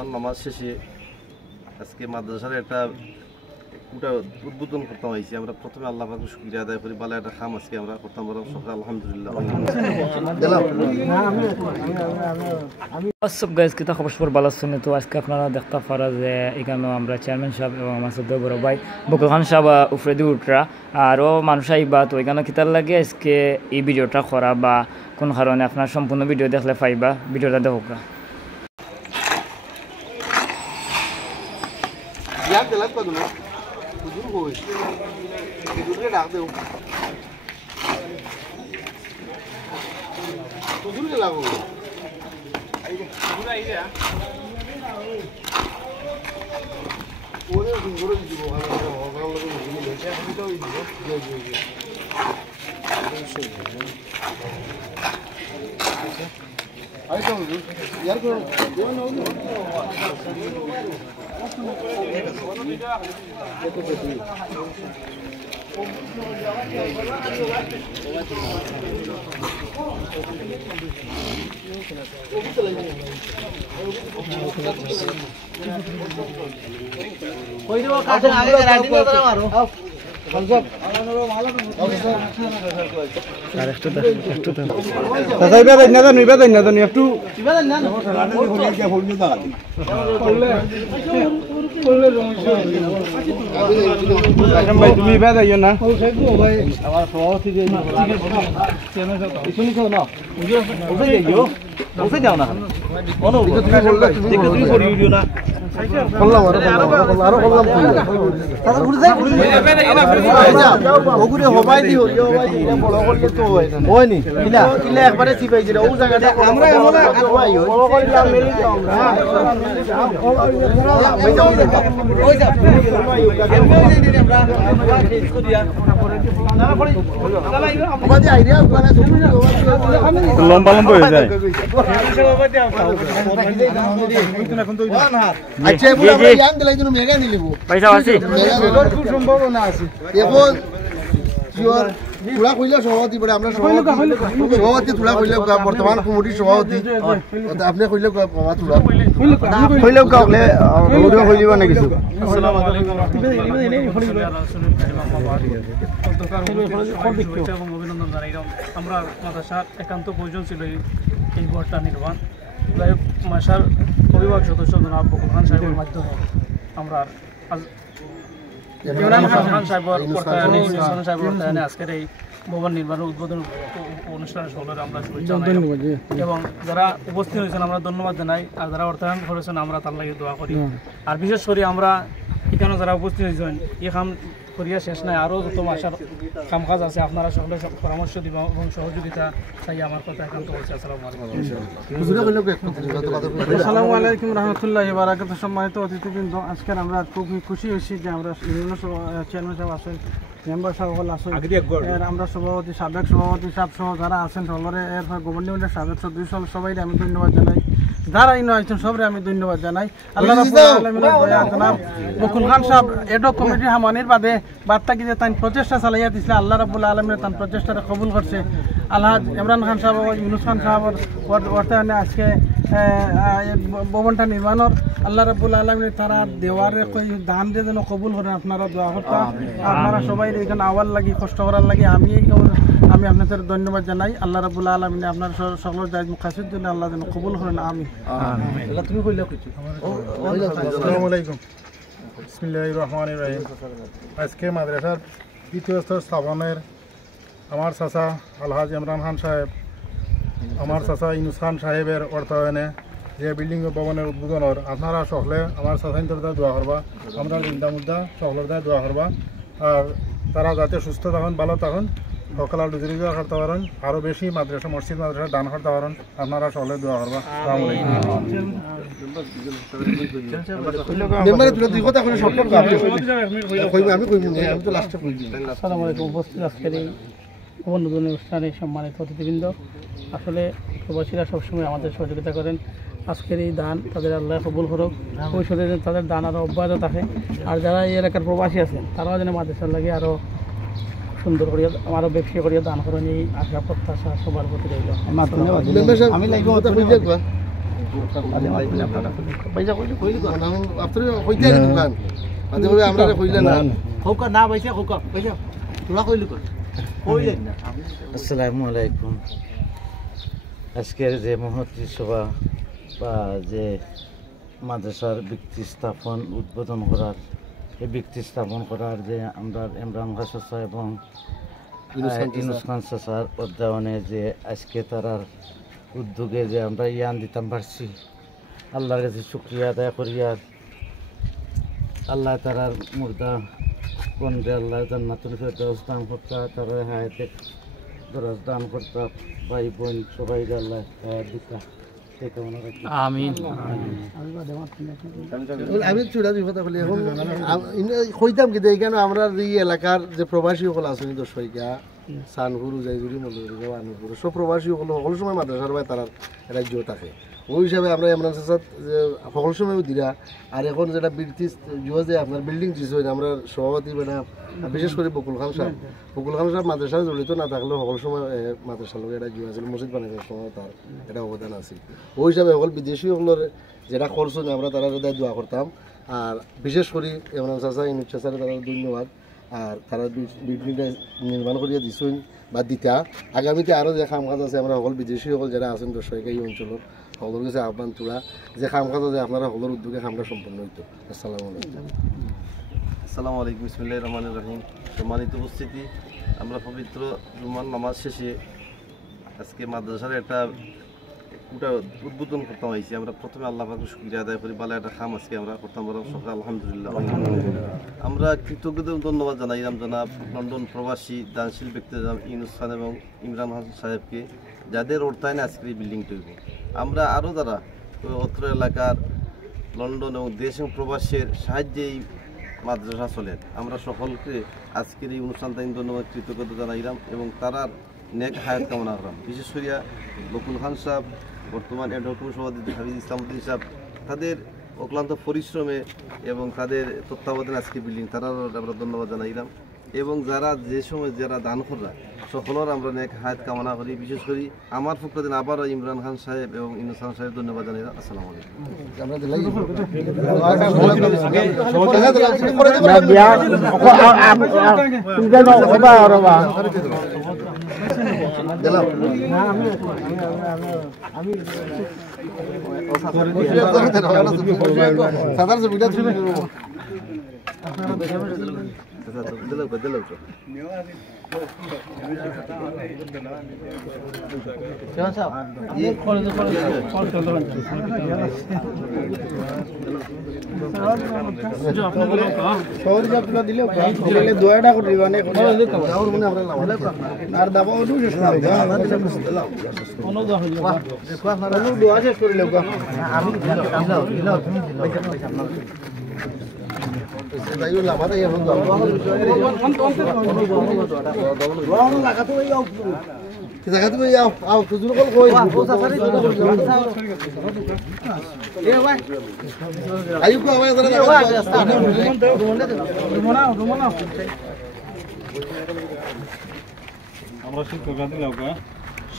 বর্তমান নামাজ শেষে আজকে মাদ্রাসার একটা ওটা উদ্বোধন করতে হয়েছে। আমরা প্রথমে আল্লাহ পাকে শুকরিয়া আদায় করি, ভালো একটা খাম আজকে আমরা করতাম বরং সকাল আলহামদুলিল্লাহ। সব গাইজ কিতা খবর ভালো শুনে। তো আজকে আপনারা দেখতে পারা যে এখানেও আমরা চেয়ারম্যান সাহেব এবং আমার সদ্য বড় ভাই বকুল খান সাহেব উফরেদি উঠরা আরও মানুষ আইবা। তো এখানে কিতার লাগে আজকে এই ভিডিওটা করা বা কোন কারণে আপনার সম্পূর্ণ ভিডিও দেখলে পাইবা, ভিডিওটা দেখো। তুমি বেদাইও না লম্বা লম্বা হয়ে যায়। সম্ভাবনা আছে এখন তুলা কইলে সভাপতি পড়ে আমরা সভাপতি তুলা কইলে বর্তমান কমিটির সভাপতি আপনি কইলে তুলা কইলে কাউলে ভিডিও কইলিবা না কিছু। আসসালামু আলাইকুম এবং অভিনন্দন জানাইলাম। আমরা মাদ্রাসার একান্ত প্রয়োজন ছিল এই ঘরটা নির্মাণ। যাই হোক মাসার অভিভাবক সদস্য জনাব বকুল খান সাহেবের মাধ্যমে আমরা খান সাহেবের অর্থায়নে আজকের এই ভবন নির্মাণের উদ্বোধন অনুষ্ঠানের সকলের আমরা শুভেচ্ছা এবং যারা উপস্থিত হয়েছেন আমরা ধন্যবাদ জানাই। আর যারা অর্থায়ন করেছেন আমরা তার লাগে দোয়া করি। আর বিশেষ করে আমরা এখানে যারা উপস্থিত হয়েছেন এই কাম করিয়া শেষ নাই, আরও যত মাসার কাম কাজ আছে আপনারা সকলে পরামর্শ দিবা এবং সহযোগিতা চাই আমার কথা একান্ত বলছি। আসসালামু আলাইকুম রহমতুল্লাহি ওয়া বারাকাতুহু। সম্মানিত অতিথিবৃন্দ, আজকের আমরা খুব খুশি হয়েছি যে আমরা চেয়ারম্যান সাহেব আছেন, মেম্বার সাহেব হল আছেন, আমরা সভাপতি সাবেক সভাপতি সাহেব সহ যারা আছেন সকলের এরপর গভর্নমেন্টের সাবেক সদস্য সবাই আমি ধন্যবাদ জানাই। যারা ইনো আছেন সবাই আমি ধন্যবাদ জানাই। আল্লাহ রাব্বুল আলামিনের দয়া জনাব বকুল খান সাহেব এডক কমিটি হামানির বাদে বার্তা কি যে তাই প্রচেষ্টা চালাইয়া দিছিল, আল্লাহ রাব্বুল আলামিন তার প্রচেষ্টাটা কবুল করছে। আল্লাহ ইমরান খান সাহেব ইউনুস খান সাহেবের অর্থায়নে আজকে ভবনটা নির্মাণের আল্লাহ রাব্বুল আলামিন তারা দেওয়ারে কই দান দিয়ে যেন কবুল করেন। আপনারা দোয়া করতে, আপনারা সবাই এখানে আওয়ার লাগি কষ্ট করার লাগি আমি আপনাদের ধন্যবাদ জানাই। আল্লাহ রাব্বুল আলামিন আপনার সকল জায়েজ মুকাসিদ জন্য আল্লাহ যেন কবুল করেন। আমি তুমি কইলা কিছু। আসসালামু আলাইকুম, বিসমিল্লাহির রহমানির রহিম। আজকে মাদ্রাসার দ্বিতীয় স্তর স্থাপনের আমার চাচা আলহাজ ইমরান খান সাহেব, আমার চাচা ইউনুস খান সাহেবের অর্থায়নে যে বিল্ডিং ভবনের উদ্বোধনের আপনারা সকলে আমার চাচাইনদের দোয়া করবা, আমরা চিন্তা মুদ্রা সকলের দ্বারা দোয়া করবা। আর তারা যাতে সুস্থ থাকুন, ভালো থাকুন, সকাল রুজি রোজগার করতে পারেন, আরও বেশি মাদ্রাসা মসজিদ মাদ্রাসা দান করতে পারেন, আপনারা সকলে দোয়া করবা। আসসালামু আলাইকুম। উপস্থিত আজকের এই অনুমোদন অনুষ্ঠানে সম্মানিত অতিথিবৃন্দ, আসলে প্রবাসীরা সবসময় আমাদের সহযোগিতা করেন। আজকের এই দান তাদের আল্লাহ কবুল করুক, ভবিষ্যতে তাদের দান আরও অব্যাহত থাকে। আর যারা এই এলাকার প্রবাসী আছেন তারাও যেন মাদ্রাসার লাগে আরও সুন্দর করিয়া আরও ব্যবসা করিয়া দান করেন, এই আশা প্রত্যাশা সবার প্রতি রইল। পয়সা কইলি আপনি কইতে দোকান আজ কইবে আমরা কইলে না খোকা না পয়সা খোকা পয়সা তোরা কইলি কইলেন না আসসালামু আলাইকুম। আজকের যে মহতী সভা বা যে মাদ্রাসার ভিত্তি স্থাপন উদ্বোধন করার এই ভিত্তি স্থাপন করার যে আমরা ইমরান খান চাচা এবং ইউনুস খান চাচার অধ্যয়নে যে আজকে তারার উদ্যোগে যে আমরা ইয়ান দিতাম পারছি, আল্লাহর কাছে শুক্রিয়া আদায় করি। আর আল্লাহ তারার মুর্দা বন্ধে আল্লাহ জান্নাতুল ফেরদাউস দান করতা, তারা হায়াতে দরাজ দান করতা, ভাই বোন সবাই আল্লাহ দিতা। আমিন। আমি চূড়া দুই কথা বলি এখন কইতাম কি কেন আমরা এই এলাকার যে প্রবাসী সকল আছেন দর্শকা সানপুর উজাইজুরি মন্দির আনুপুর সব প্রবাসী সকল সময় মাদ্রাসার ভাই তারা রাজ্য থাকে। ওই হিসাবে আমরা ইমরান চাচার যে সকল সময় দিরা। আর এখন যেটা ব্রিটিশ যুব যে আপনার বিল্ডিং দিচ্ছে আমরা সভাপতি মানে বিশেষ করে বকুল খান সাহেব মাদ্রাসায় জড়িত না থাকলেও সকল সময় মাদ্রাসার লোক এটা যুব আছিল মসজিদ বানানোর সময় তার এটা অবদান আছে। ওই হিসাবে সকল বিদেশি সকলের যেটা খরচ আমরা তারা যদি দোয়া করতাম। আর বিশেষ করে ইমরান চাচা ইনুস চাচার তারা ধন্যবাদ। আর তারা বিল্ডিংটা নির্মাণ করিয়া দিছেন বা দিতা। আগামীতে আরও যে কাম কাজ আছে আমরা সকল বিদেশি সকল যারা আছেন দর্শক এই অঞ্চলের সকলের কাছে আহ্বান তোলা যে কাম কাজ আছে আপনারা সকলের উদ্যোগে কামটা সম্পন্ন হইতো। আসসালামু আলাইকুম। আসসালামু আলাইকুম, বিসমিল্লাহির রহমানির রহিম। সম্মানিত উপস্থিতি, আমরা পবিত্র জুমার নামাজ শেষে আজকে মাদ্রাসার একটা কুটা উদ্বোধন করতাম হয়েছি। আমরা প্রথমে আল্লাহ পাকের শুকরিয়া আদায় করি, ভালো একটা খাম আজকে আমরা করতাম সকাল আলহামদুলিল্লাহ। আমরা কৃতজ্ঞতা ধন্যবাদ জানাইলাম জনাব লন্ডন প্রবাসী দানশীল ব্যক্তি জনাব ইউনুস খান এবং ইমরান খান সাহেবকে, যাদের অর্থায়নে আজকের এই বিল্ডিং তৈরি। আমরা আরও যারা অত্র এলাকার লন্ডন এবং দেশ এবং প্রবাসের সাহায্যে এই মাদ্রাসা চলেন, আমরা সকলকে আজকের এই অনুষ্ঠানটা ধন্যবাদ কৃতজ্ঞতা জানাইলাম এবং তারার নেক হায়াত কামনা করলাম। বিশেষ করিয়া বকুল খান সাহেব, বর্তমান এডভোকেট সভাপতি হাফিজ ইসলামউদ্দিন সাহেব, তাদের অক্লান্ত পরিশ্রমে এবং তাদের তত্ত্বাবধানে আজকে বিল্ডিং তারার আমরা ধন্যবাদ জানাইলাম। এবং যারা যে সময় যারা দান করা সকলের আমরা নেক হায়াত কামনা করি। বিশেষ করে আমার পক্ষ থেকে আবারও ইমরান খান সাহেব এবং ইউনুস খান সাহেব ধন্যবাদ জানাইলাম। আসসালামু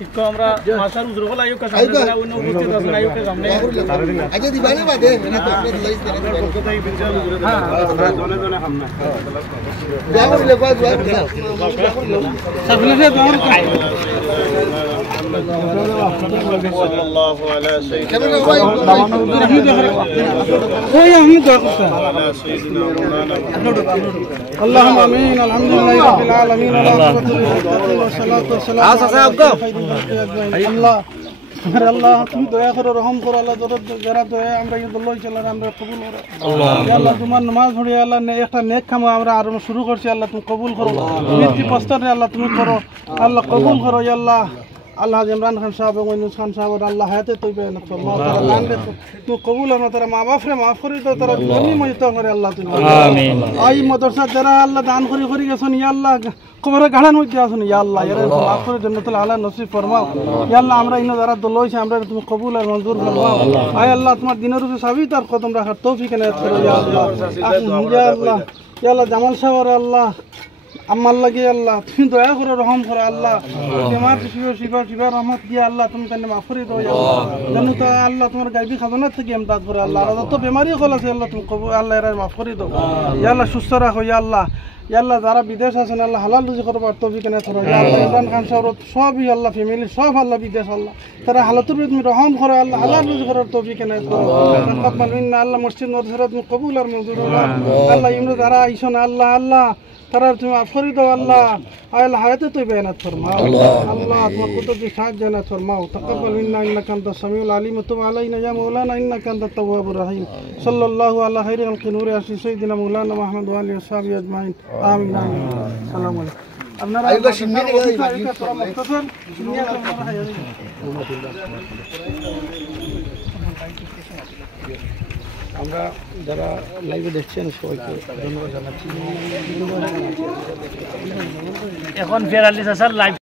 শিক্ষক আমরা মাসার উজর হল আয়ুকা সামনে যারা অন্য উপস্থিত আছেন আয়ুকা সামনে আগে দিবানে বাদে এটা তো আমরা লাইস করে হ্যাঁ জনে জনে সামনে দোয়া করিলে কয় দোয়া করিলে সামনে দোয়া করিলে সাল্লাল্লাহু আলা সাইয়্যিদিনা اللهم امين الحمد لله رب العالمين والصلاه والسلام আল্লাহ আল্লাহ তুমি দয়া করো রহম করো আল্লাহ যারা দয়া আমরা ইদুল্লাহ চালার আমরা কবুল করো আল্লাহ তোমার নামাজ পড়ে আল্লাহ একটা নেক কাম আমরা আর শুরু করছি আল্লাহ তুমি কবুল করো মৃত্যু পস্তরে আল্লাহ তুমি করো আল্লাহ কবুল করো আল্লাহ আল্লাহ ইমরান খান সাহেব এবং ইউনুস খান সাহেব আল্লাহ হায়াতে তৈবে ফরমাও তারা দান দে তুমি কবুল আমরা তারা মা বাপরে মাফ করে দাও তারা গনিমত করে আল্লাহ তুমি আমিন আই মাদ্রাসা যারা আল্লাহ দান করে গেছেন ইয়া আল্লাহ কবরে গাড়ান হইতে আসুন ইয়া আল্লাহ এর মাফ করে জান্নাতুল আলা নসিব ফরমাও ইয়া আল্লাহ আমরা ইনো যারা দলইছে আমরা তুমি কবুল আর মঞ্জুর ফরমাও আই আল্লাহ তোমার দিনের উপরে সাবিত আর কদম রাখার তৌফিক এনায়েত করো ইয়া আল্লাহ ইয়া আল্লাহ ইয়া আল্লাহ জামাল সাহেব আল্লাহ আমার লাগে আল্লাহ তুমি দয়া করো রহম করো আল্লাহ তোমার শিবা রহমত দিয়ে আল্লাহ তুমি তাহলে মাফ করে দাও জানো তো আল্লাহ তোমার গাইবি খাজনা থেকে এমদাদ করে আল্লাহ আর যত বেমারি হল আছে আল্লাহ তুমি কবু আল্লাহ এরা মাফ করে দাও ইয়া আল্লাহ সুস্থ রাখো ইয়া আল্লাহ আল্লাহ যারা বিদেশ আছেন আল্লাহ হালাল রুজি করবার তৌফিক এনে ধরো ইয়া আল্লাহ ইমরান খান সাহেব সবই আল্লাহ ফ্যামিলি সব আল্লাহ বিদেশ আল্লাহ তারা হালাতুর তুমি রহম করো আল্লাহ হালাল রুজি করার তৌফিক এনে ধরো তাকাব্বাল মিন্না আল্লাহ মসজিদ মাদ্রাসা তুমি কবুল আর মঞ্জুর আল্লাহ ইমরো যারা আইসন আল্লাহ আল্লাহ তারা তুমি মাফ করে দাও আল্লাহ আল্লাহ হায়াতে তুই বেয়ানাত ফরমাও আল্লাহ তোমার কুতুবি সাহায্য না ফরমাও তাকাব্বাল মিন্না ইন্নাকা আনতাস সামিউল আলিম ওয়া তুব আলাইনা ইয়া মাওলানা ইন্নাকা আনতাত তাওয়াবুর রহিম সাল্লাল্লাহু আলা খাইরিল খালকি নূরি আসি সাইয়্যিদিনা মাওলানা মুহাম্মদ ওয়া আলিহি ওয়া সাহবিহি আজমাইন আমিন আমিন আসসালামু আলাইকুম আপনারা আইবা শিন্নি আমরা যারা লাইভে দেখছেন সবাইকে ধন্যবাদ জানাচ্ছি এখন ফেরালি স্যার লাইভ